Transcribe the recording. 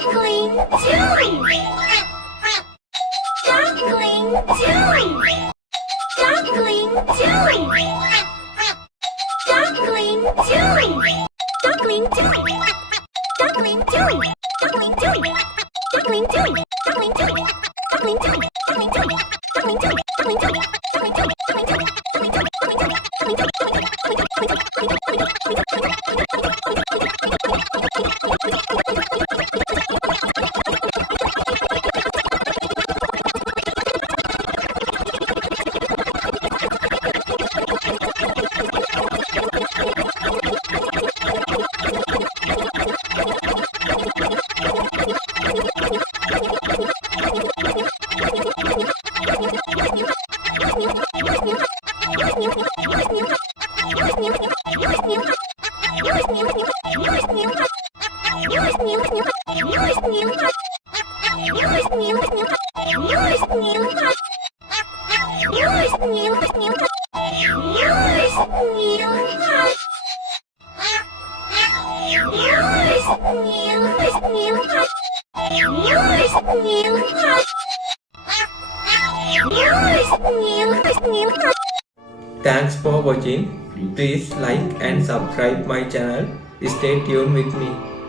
Duckling doing? Duckling doing? Duckling doing? Duckling doing? Duckling doing? Duckling doing? Duckling doing? Duckling doing? Duckling doing? Duckling doing? Duckling doing? Duckling doing? Duckling doing? Duckling doing? Duckling doing? Duckling doing? Duckling doing? Thanks for watching. Please like and subscribe my channel. Stay tuned with me.